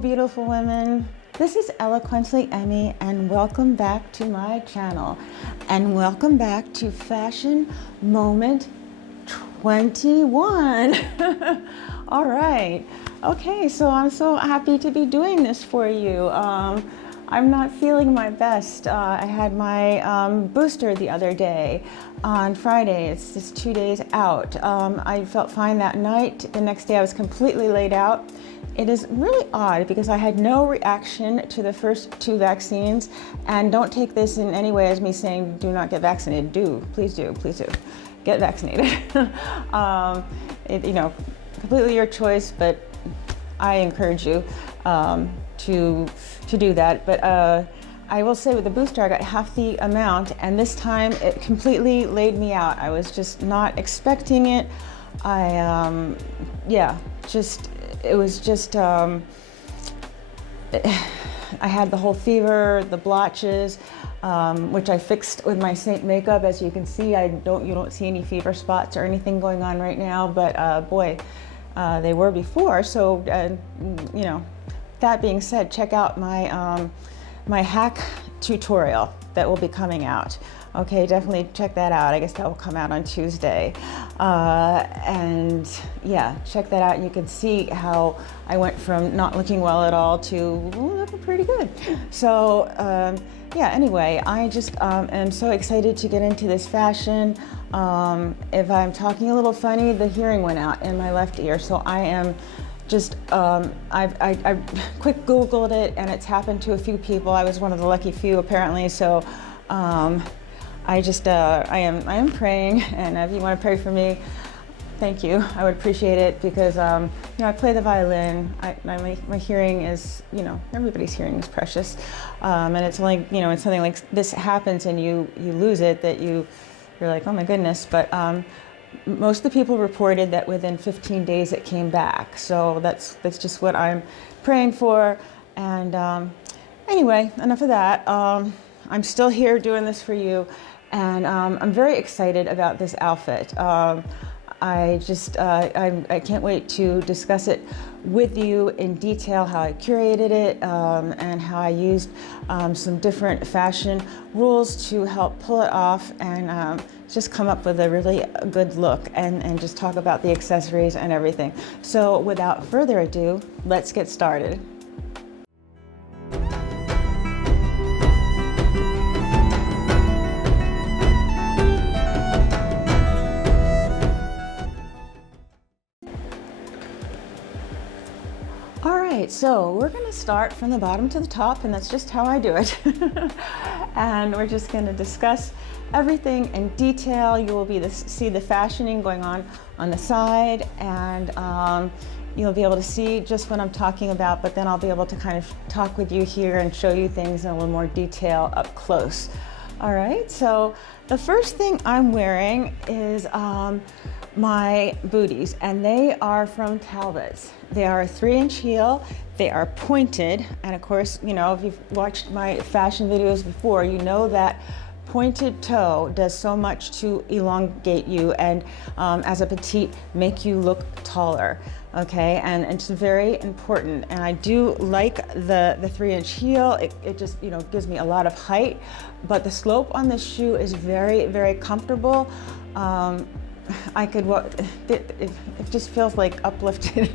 beautiful women. This is Eloquently Emmie, and welcome back to my channel. And welcome back to Fashion Moment 21. All right. Okay, so I'm so happy to be doing this for you. I'm not feeling my best. I had my booster the other day on Friday. It's just 2 days out. I felt fine that night. The next day I was completely laid out. It is really odd because I had no reaction to the first 2 vaccines, and don't take this in any way as me saying do not get vaccinated. Please do get vaccinated. You know, completely your choice, but I encourage you to do that. But I will say with the booster, I got half the amount, and this time it completely laid me out. I was just not expecting it. It was just, I had the whole fever, the blotches, which I fixed with my SEINT Makeup. As you can see, you don't see any fever spots or anything going on right now, but boy, they were before. So, you know, that being said, check out my, my hack tutorial that will be coming out. Okay, definitely check that out. I guess that will come out on Tuesday. And yeah, check that out. And you can see how I went from not looking well at all to looking pretty good. So yeah, anyway, I just am so excited to get into this fashion. If I'm talking a little funny, the hearing went out in my left ear. So I am just, I quick Googled it, and it's happened to a few people. I was one of the lucky few apparently. So I am praying, and if you want to pray for me, thank you. I would appreciate it because, you know, I play the violin. My hearing is, you know, everybody's hearing is precious. And it's only, you know, when something like this happens and you lose it, that you're like, oh my goodness. But most of the people reported that within 15 days it came back. So that's just what I'm praying for. And anyway, enough of that. I'm still here doing this for you, and I'm very excited about this outfit. I can't wait to discuss it with you in detail, how I curated it, and how I used some different fashion rules to help pull it off and just come up with a really good look and just talk about the accessories and everything. So without further ado, let's get started. So we're going to start from the bottom to the top, and that's just how I do it. And we're just going to discuss everything in detail. You will see the fashioning going on the side, and you'll be able to see just what I'm talking about, but then I'll be able to kind of talk with you here and show you things in a little more detail up close. All right, so the first thing I'm wearing is my booties, and they are from Talbots. They are a 3-inch heel. They are pointed, and of course, you know, if you've watched my fashion videos before, you know that pointed toe does so much to elongate you and as a petite, make you look taller. Okay, and it's very important. And I do like the 3-inch heel. It just, you know, gives me a lot of height, but the slope on this shoe is very, very comfortable. I could walk, it just feels like uplifted.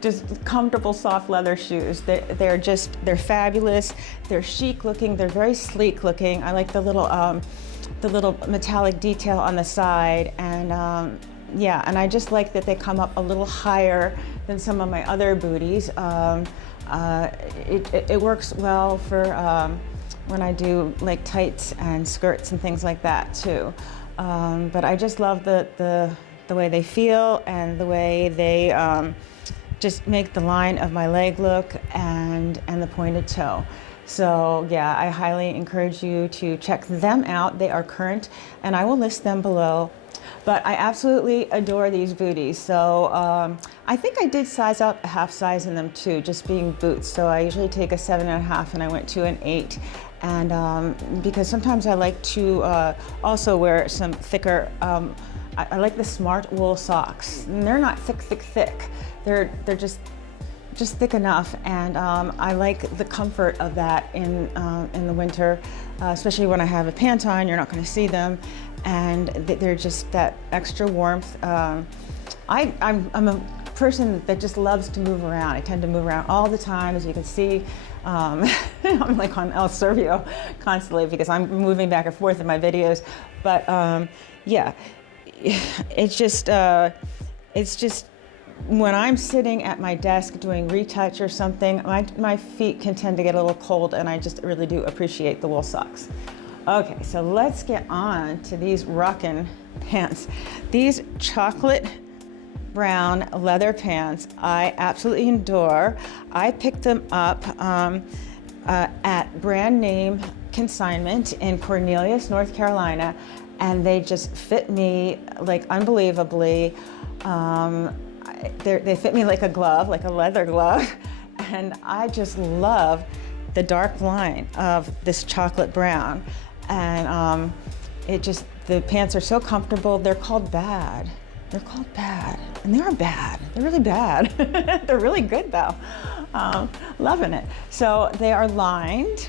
Just comfortable soft leather shoes. They're fabulous. They're chic looking. They're very sleek looking. I like the little metallic detail on the side, and yeah, and I just like that they come up a little higher than some of my other booties. It works well for when I do like tights and skirts and things like that too. But I just love the way they feel and the way they just make the line of my leg look and the pointed toe. So yeah, I highly encourage you to check them out. They are current, and I will list them below. But I absolutely adore these booties. So I think I did size up a half size in them too, just being boots. So I usually take a 7.5, and I went to an 8. And because sometimes I like to also wear some thicker, I like the smart wool socks. And they're not thick. They're just just thick enough, and I like the comfort of that in the winter, especially when I have a pant on. You're not going to see them, and they're just that extra warmth. I'm a person that just loves to move around. I tend to move around all the time, as you can see. I'm like on El Servio constantly because I'm moving back and forth in my videos. But yeah, it's just when I'm sitting at my desk doing retouch or something, my feet can tend to get a little cold, and I just really do appreciate the wool socks. Okay, so let's get on to these rockin' pants. These chocolate brown leather pants I absolutely adore. I picked them up at brand name consignment in Cornelius, North Carolina, and they just fit me like unbelievably. They fit me like a glove, like a leather glove, and I just love the dark line of this chocolate brown. And the pants are so comfortable. They're called Bad. They're called Bad, and they are bad. They're really bad. They're really good though. Loving it. So they are lined,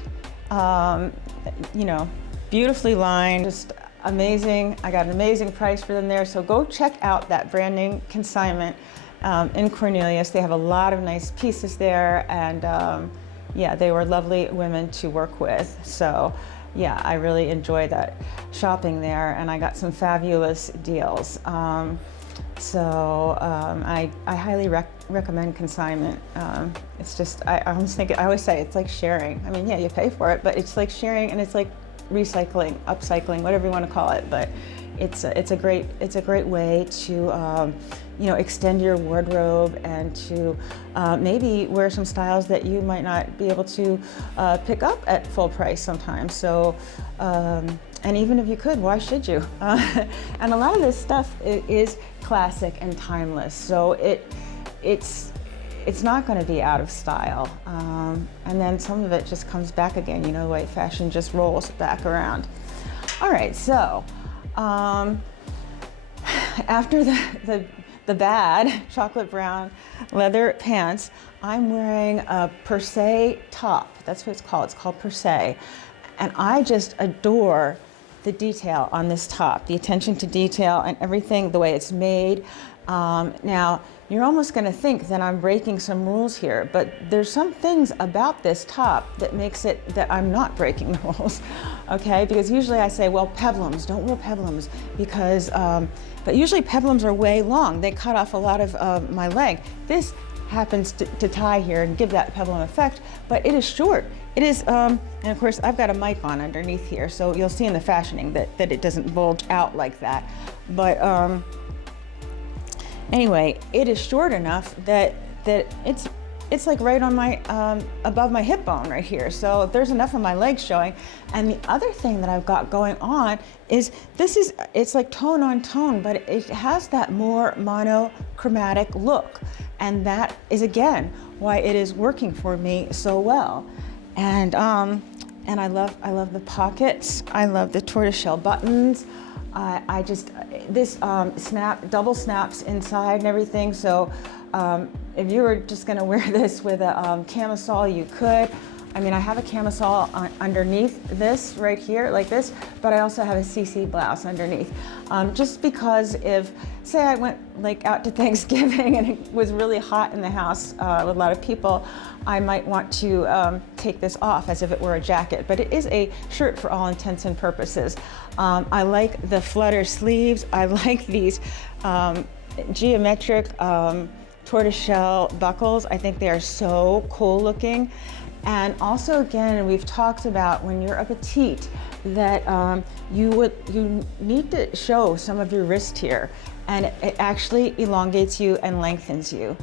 you know, beautifully lined, just amazing. I got an amazing price for them there. So go check out that brand name consignment in Cornelius. They have a lot of nice pieces there, and yeah, they were lovely women to work with. So yeah, I really enjoy that shopping there, and I got some fabulous deals. I highly recommend consignment. It's just, I always say it's like sharing. I mean, yeah, you pay for it, but it's like sharing, and it's like recycling, upcycling, whatever you want to call it. But it's a great way to you know, extend your wardrobe and to maybe wear some styles that you might not be able to pick up at full price sometimes. So, and even if you could, why should you? And a lot of this stuff is classic and timeless, so it's not going to be out of style. And then some of it just comes back again. You know, the way fashion just rolls back around. All right, so after the bad chocolate brown leather pants, I'm wearing a Perse top. That's what it's called. It's called Perse. And I just adore the detail on this top, the attention to detail and everything, the way it's made. Now, you're almost going to think that I'm breaking some rules here, but there's some things about this top that makes it that I'm not breaking the rules, okay? Because usually I say, well, peplums, don't wear peplums, because, but usually peplums are way long. They cut off a lot of my leg. This happens to tie here and give that peplum effect, but it is short. It is, and of course I've got a mic on underneath here, so you'll see in the fashioning that it doesn't bulge out like that. But anyway, it is short enough that it's like right on my, above my hip bone right here. So there's enough of my legs showing. And the other thing that I've got going on is it's like tone on tone, but it has that more monochromatic look. And that is, again, why it is working for me so well. And I love the pockets. I love the tortoiseshell buttons. This double snaps inside and everything. So if you were just gonna wear this with a camisole, you could. I mean, I have a camisole underneath this right here, like this, but I also have a CeCe Blouse underneath. Just because if, say I went like out to Thanksgiving and it was really hot in the house with a lot of people, I might want to take this off as if it were a jacket, but it is a shirt for all intents and purposes. I like the flutter sleeves. I like these geometric tortoiseshell buckles. I think they are so cool looking. And also, again, we've talked about when you're a petite that you need to show some of your wrist here, and it actually elongates you and lengthens you.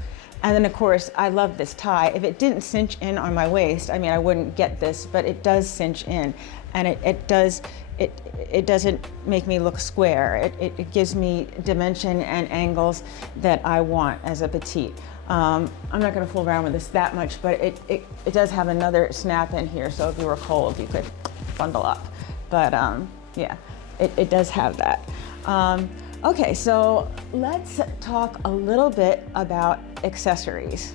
And then, of course, I love this tie. If it didn't cinch in on my waist, I mean, I wouldn't get this, but it does cinch in, and it doesn't make me look square. It gives me dimension and angles that I want as a petite. I'm not going to fool around with this that much, but it does have another snap in here, so if you were cold, you could bundle up. But yeah, it does have that. Okay, so let's talk a little bit about accessories.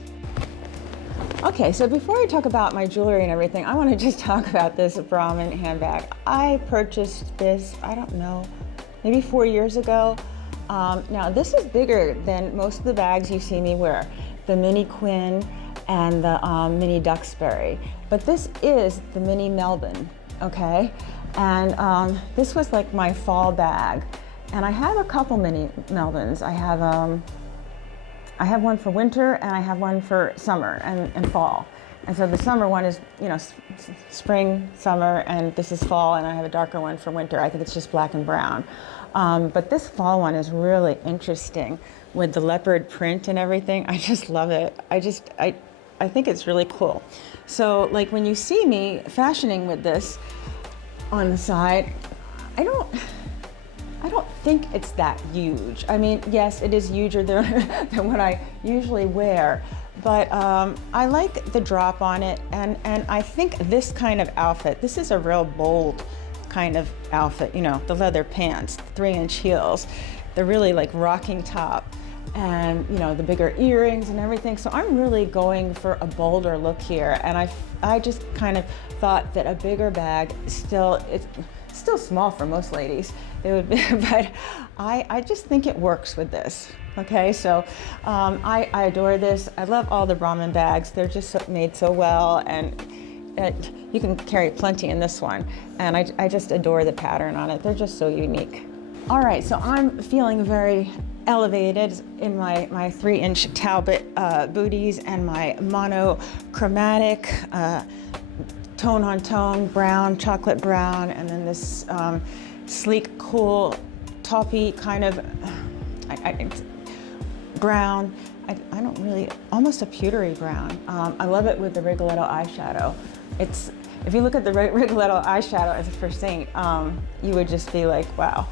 Okay, so before I talk about my jewelry and everything, I want to just talk about this Brahmin handbag. I purchased this, I don't know, maybe 4 years ago. Now this is bigger than most of the bags you see me wear, the Mini Quinn and the Mini Duxbury. But this is the Mini Melbourne, okay? And this was like my fall bag. And I have a couple Mini Melbournes. I have one for winter and I have one for summer and fall. And so the summer one is, you know, spring, summer, and this is fall, and I have a darker one for winter. I think it's just black and brown. But this fall one is really interesting with the leopard print and everything. I just love it. I think it's really cool. So like when you see me fashioning with this on the side, I don't think it's that huge. I mean, yes, it is huger than what I usually wear, but I like the drop on it, and I think this kind of outfit, this is a real bold kind of outfit, you know, the leather pants, the 3-inch heels, the really like rocking top, and you know, the bigger earrings and everything. So I'm really going for a bolder look here, and I just kind of thought that a bigger bag it's still small for most ladies. It would be, but I just think it works with this. Okay, so I adore this. I love all the Brahmin bags. They're just made so well, and you can carry plenty in this one. And I just adore the pattern on it. They're just so unique. All right, so I'm feeling very elevated in my 3-inch Talbot booties and my monochromatic tone on tone brown, chocolate brown, and then this sleek, cool, taupey kind of brown. I don't really, almost a pewtery brown. I love it with the Rigoletto eyeshadow. If you look at the Rigoletto eyeshadow as a first thing, you would just be like, wow.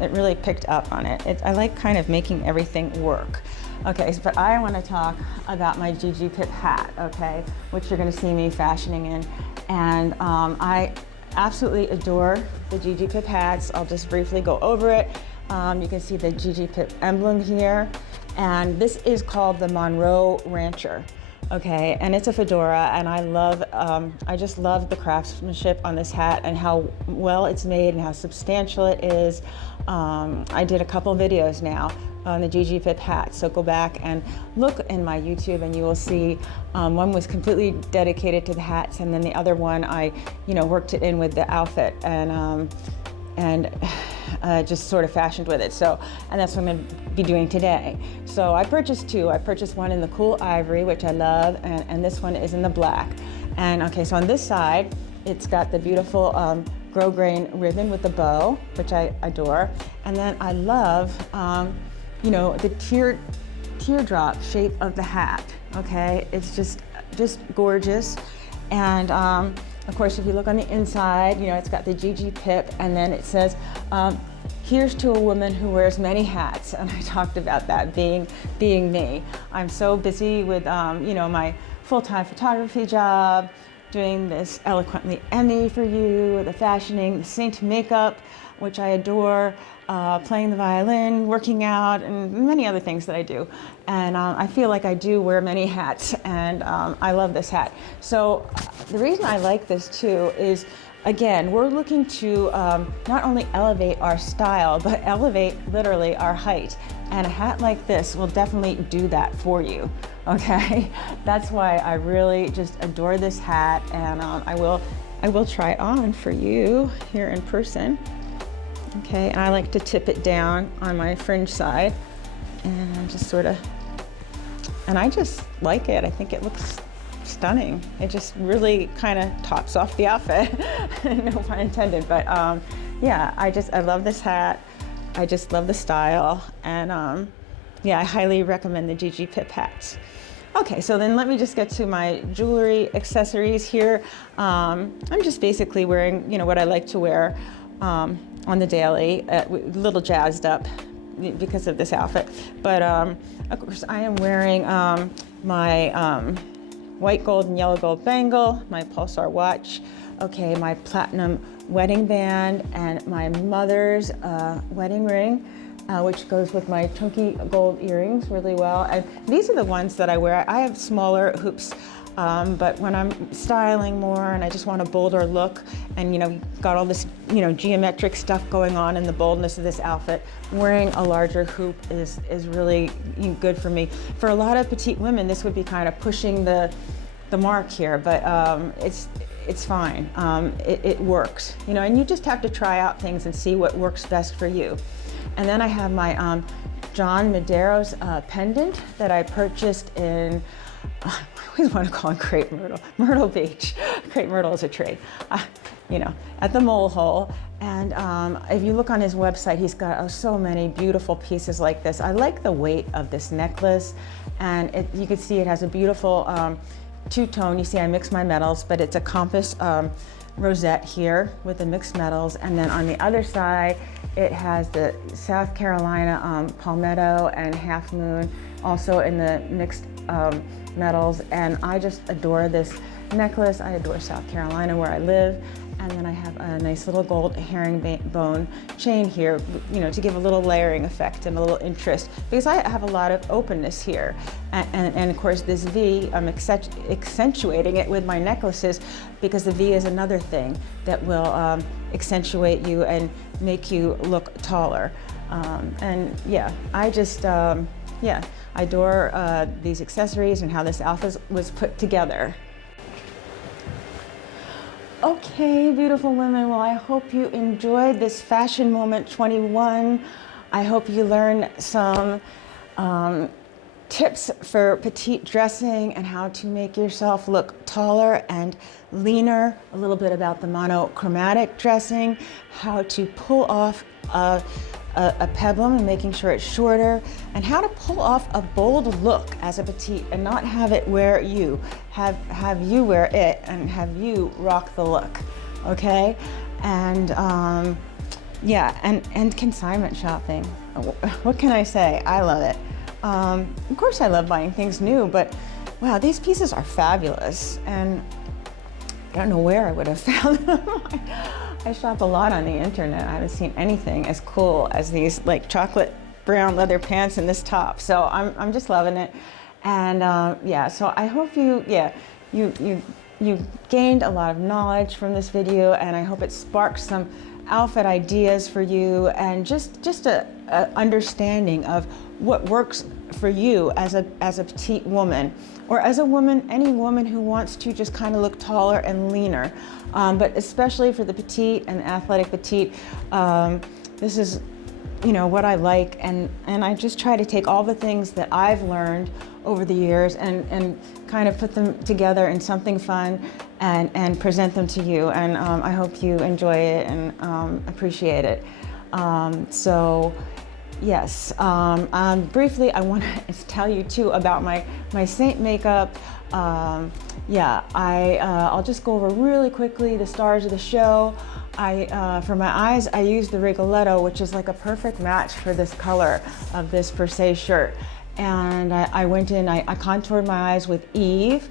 It really picked up on it. I like kind of making everything work. Okay, but I want to talk about my GIGI PIP hat, okay, which you're going to see me fashioning in. And I absolutely adore the GIGI PIP hats. I'll just briefly go over it. You can see the GIGI PIP emblem here. And this is called the Monroe Rancher. Okay, and it's a fedora, and I just love the craftsmanship on this hat and how well it's made and how substantial it is. I did a couple videos now on the GIGI PIP hat, so go back and look in my YouTube and you will see one was completely dedicated to the hats, and then the other one I worked it in with the outfit and just sort of fashioned with it. So, and that's what I'm going to be doing today. So I purchased two. I purchased one in the cool ivory, which I love, and this one is in the black. And okay, so on this side, it's got the beautiful grosgrain ribbon with the bow, which I adore. And then I love, the teardrop shape of the hat. Okay, it's just gorgeous. And of course, if you look on the inside, it's got the GIGI PIP, and then it says, here's to a woman who wears many hats. And I talked about that being me. I'm so busy with, my full-time photography job, doing this Eloquently Emmie for you, the fashioning, the SEINT Makeup, which I adore, playing the violin, working out, and many other things that I do. And I feel like I do wear many hats, and I love this hat. So the reason I like this too is, again, we're looking to not only elevate our style, but elevate literally our height. And a hat like this will definitely do that for you, okay? That's why I really just adore this hat, and I will try it on for you here in person. Okay, and I like to tip it down on my fringe side, and just sort of, and I just like it. I think it looks stunning. It just really kind of tops off the outfit, no pun intended. But yeah, I love this hat. I just love the style, and yeah, I highly recommend the GIGI PIP hats. Okay, so then let me just get to my jewelry accessories here. I'm just basically wearing, what I like to wear on the daily, a little jazzed up because of this outfit. But of course, I am wearing my white gold and yellow gold bangle, my pulsar watch, okay, my platinum wedding band, and my mother's wedding ring, which goes with my chunky gold earrings really well. And these are the ones that I wear. I have smaller hoops But when I'm styling more and I just want a bolder look, and got all this geometric stuff going on in the boldness of this outfit, wearing a larger hoop is really good for me. For a lot of petite women, this would be kind of pushing the mark here, but it's fine. It works, and you just have to try out things and see what works best for you. And then I have my John Madero's pendant that I purchased in, I always want to call it Crepe Myrtle Beach. Crepe Myrtle is a tree, at the Mole Hole. And if you look on his website, he's got so many beautiful pieces like this. I like the weight of this necklace, and you can see it has a beautiful two-tone. You see I mix my metals, but it's a compass rosette here with the mixed metals, and then on the other side it has the South Carolina palmetto and half moon, also in the mixed metals. And I just adore this necklace. I adore South Carolina, where I live. And then I have a nice little gold herringbone chain here, to give a little layering effect and a little interest, because I have a lot of openness here. And of course this V, I'm accentuating it with my necklaces, because the V is another thing that will accentuate you and make you look taller. And yeah, I just, I adore these accessories and how this outfit was put together. Okay, beautiful women, well, I hope you enjoyed this Fashion Moment 21. I hope you learned some tips for petite dressing and how to make yourself look taller and leaner, a little bit about the monochromatic dressing, how to pull off a peplum and making sure it's shorter, and how to pull off a bold look as a petite and not have it wear you, have you wear it and have you rock the look, okay? And and consignment shopping. What can I say? I love it. Of course I love buying things new, but wow, these pieces are fabulous, and I don't know where I would have found them. I shop a lot on the internet. I haven't seen anything as cool as these like chocolate brown leather pants and this top. So I'm just loving it. And so I hope you gained a lot of knowledge from this video, and I hope it sparks some outfit ideas for you, and just a understanding of what works for you as a petite woman, or as a woman, any woman who wants to just kind of look taller and leaner. But especially for the petite and athletic petite, this is what I like, and I just try to take all the things that I've learned over the years and kind of put them together in something fun and present them to you. And I hope you enjoy it and appreciate it. So yes, briefly I want to tell you too about my SEINT Makeup. I'll just go over really quickly the stars of the show. For my eyes, I use the Rigoletto, which is like a perfect match for this color of this Perse shirt. And I went in, I contoured my eyes with Eve,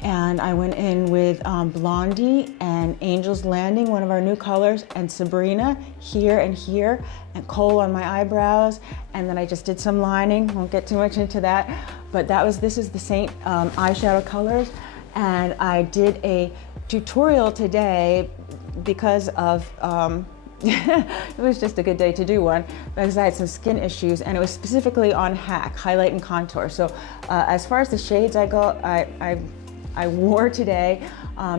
and I went in with Blondie and Angel's Landing, one of our new colors, and Sabrina here and here, and Kohl on my eyebrows. And then I just did some lining, won't get too much into that, but this is the SEINT eyeshadow colors. And I did a tutorial today because of, it was just a good day to do one, because I had some skin issues, and it was specifically on HAC, highlight and contour. So as far as the shades I wore today,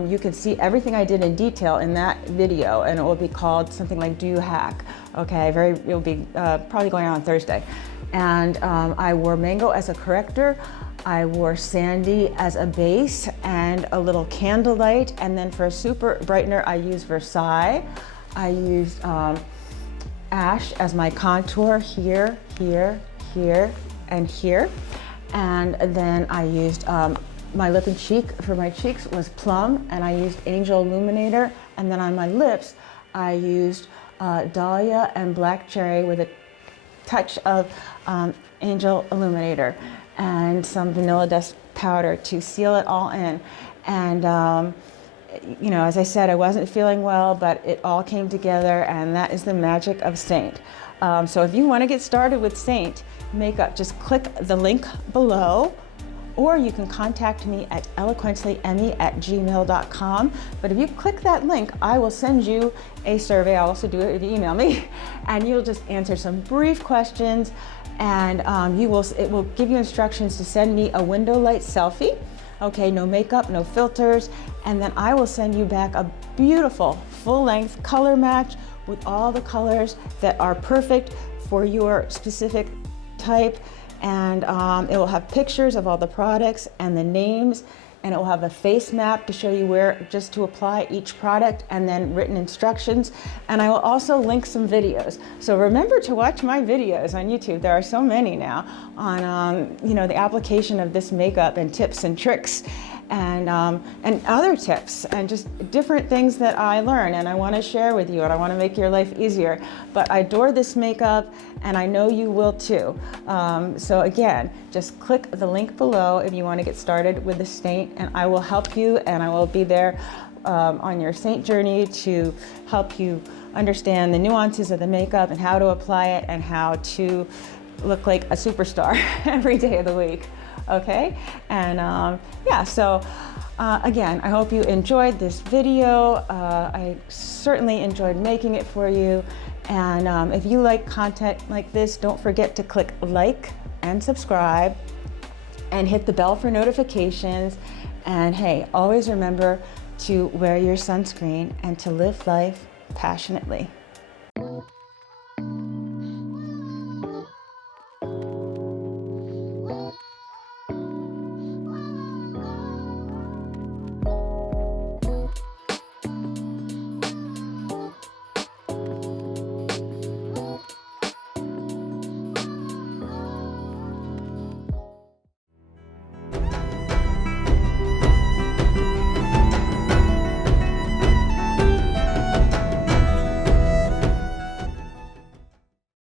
you can see everything I did in detail in that video, and it will be called something like Do Hack. Okay, it'll be probably going on Thursday. And I wore Mango as a corrector. I wore Sandy as a base and a little candlelight. And then for a super brightener, I used Versailles. I used Ash as my contour here, here, here, and here. And then I used my lip and cheek for my cheeks was Plum, and I used Angel Illuminator. And then on my lips, I used Dahlia and Black Cherry with a touch of Angel Illuminator and some Vanilla Dust powder to seal it all in. And as I said, I wasn't feeling well, but it all came together, and that is the magic of SEINT. So if you want to get started with SEINT Makeup, just click the link below, or you can contact me at eloquentlyemmie@gmail.com. But if you click that link, I will send you a survey. I'll also do it if you email me, and you'll just answer some brief questions, and it will give you instructions to send me a window light selfie. Okay, no makeup, no filters, and then I will send you back a beautiful full-length color match with all the colors that are perfect for your specific type, and it will have pictures of all the products and the names, and it will have a face map to show you where just to apply each product, and then written instructions. And I will also link some videos. So remember to watch my videos on YouTube. There are so many now on the application of this makeup and tips and tricks and other tips and just different things that I learn and I want to share with you, and I want to make your life easier. But I adore this makeup, and I know you will too. So again, just click the link below if you want to get started with the SEINT, and I will help you, and I will be there on your SEINT journey to help you understand the nuances of the makeup and how to apply it and how to look like a superstar every day of the week. Okay, and again, I hope you enjoyed this video. I certainly enjoyed making it for you, and if you like content like this, don't forget to click like and subscribe and hit the bell for notifications. And hey, always remember to wear your sunscreen and to live life passionately.